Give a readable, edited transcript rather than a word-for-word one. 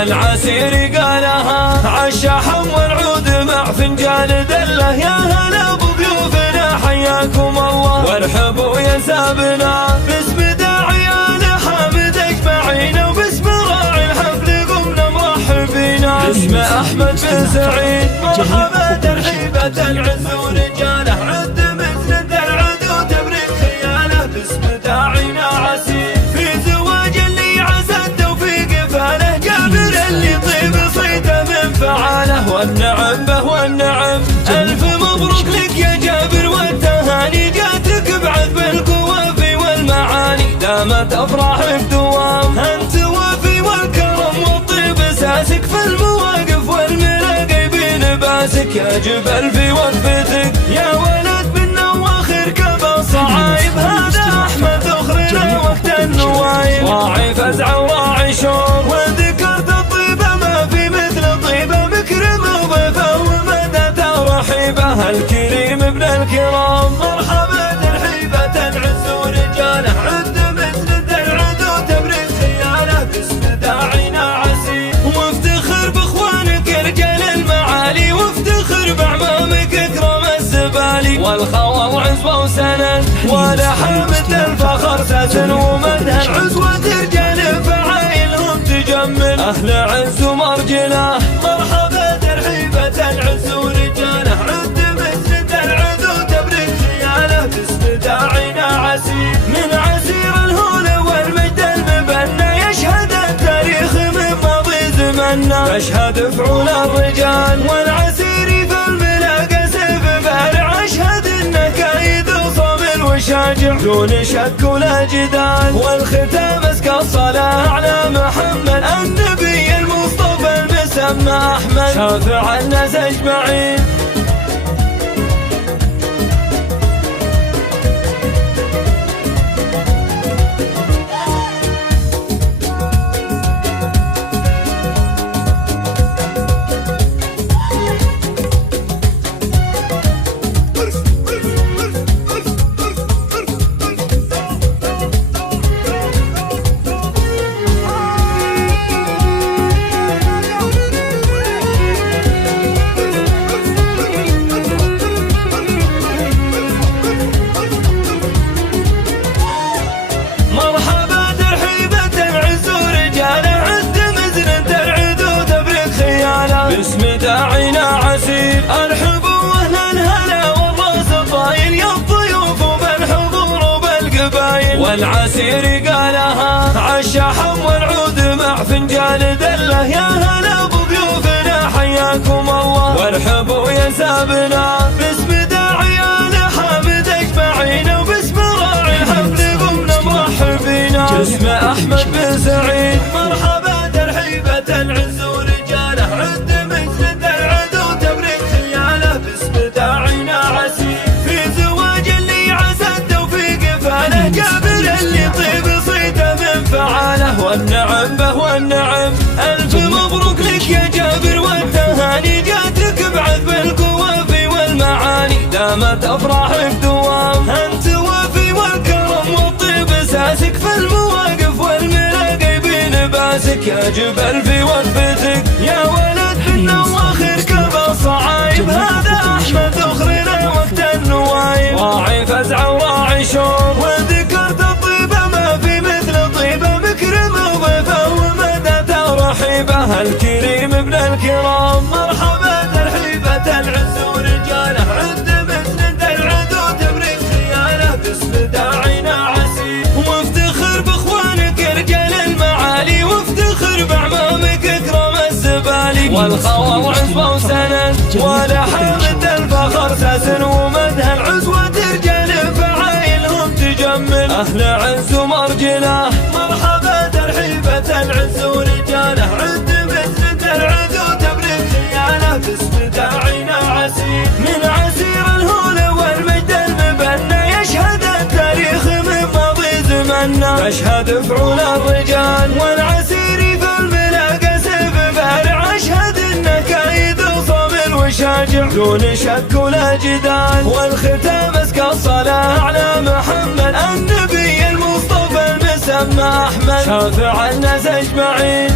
والعسير قالها عالشحم والعود مع فنجان دله. يا هلا بضيوفنا حياكم الله وارحبوا يا سابنا باسم داعيانا حامد اجمعين وباسم راعي الحفل قمنا مرحبين. باسم احمد بن سعيد مرحبا ترحيبة العز ورجاله عد مثل درعد وتبريك خياله. باسم داعينا عسير في زواج اللي عسى التوفيق فاله جابر اللي طيب صيته من فعاله. والنعم به والنعم الف مبروك لك يا جابر والتهاني جاتك بعد بالقوافي والمعاني دامت افراحك دوام. انت وافي والكرم والطيب اساسك في المواقف والملاقي بين باسك يا جبل في وقفتك يا ولد منا واخر كبا صعايب. هذا احمد اخرنا وقت النوايب راعي فزع وراعي شوق وذكرت الطيبه ما في مثل طيبه مكرمه وضيفه ومدته رحيبه. الكريم ابن الكرام مرحبا ترحيبه العز ورجاله عد مثل درعد وتبريد خياله. باسم داعينا عسير وافتخر باخوانك رجال المعالي وافتخر باعمامك اكرم الزبالي. والخوى عزوه وسند ولحامة الفخر ساسن ومدها العزوة رجال فعايلهم تجمل. اهل عز ومرجله مرحبا ترحيبة العز ورجاله عد مثل درعد وتبريد خياله. باسم داعينا عسير من عسير الهول والمجد المبنى يشهد التاريخ من ماضي زمنا. يشهد فعول الرجال والعسير في الملاقى سيف بارع اشهد النكايد وصامل وشاجع دون شك ولا جدال. والختام اسكى الصلاه على محمد النبي المصطفى المسمى احمد شافع الناس اجمعين. باسم داعينا عسير ارحبوا اهل الهلا والراس طايل يا الضيوف وبالحضور وبالقبايل. والعسير قالها عالشحم والعود مع فنجان دله. يا هلا بضيوفنا حياكم الله وارحبوا يا سابنا باسم داعيانا حامد اجمعين وباسم راعي الحفل قمنا مرحبين. باسم احمد بن سعيد مرحبا ترحيبة العز ورجاله عد مثل درعد وتبريد خياله. باسم داعينا عسير في زواج اللي عسى التوفيق فاله جابر اللي طيب صيته من فعاله. والنعم به والنعم الف مبروك لك يا جابر والتهاني جاتك بعد بالقوافي والمعاني دامت افراحك دوام. انت وافي والكرم والطيب اساسك في المواقف والملاقي بين باسك يا جبل في وقفتك يا ولد منا واخر كبا صعايب. هذا احمد اخرنا وقت النوايب راعي فزع وراعي شوق وذكرت الطيبه ما في مثل طيبه مكرمه وضيفه ومدته رحيبه. الكريم ابن الكرام مرحبا ترحيبة العز ورجاله عد مثل درعد وتبريد خياله. باسم داعينا عسير وافتخر باخوانك رجال المعالي وافتخر باعمامك اكرم الزبالي. والخوى عزوه وسند ولحامة الفخر ساسن ومدها العزوة رجال فعايلهم تجمل. اهل عز ومرجله مرحبا ترحيبة العز ورجاله عد مثل درعد وتبريد خياله. باسم داعينا عسير من عسير الهول والمجد المبنى يشهد التاريخ من ماضي زمنا. يشهد فعول الرجال والعسير في الملاقى سيف بارع اشهد النكايد وصامل وشاجع دون شك ولا جدال. والختام اسكى الصلاه على محمد النبي المصطفى المسمى احمد شافع الناس اجمعين.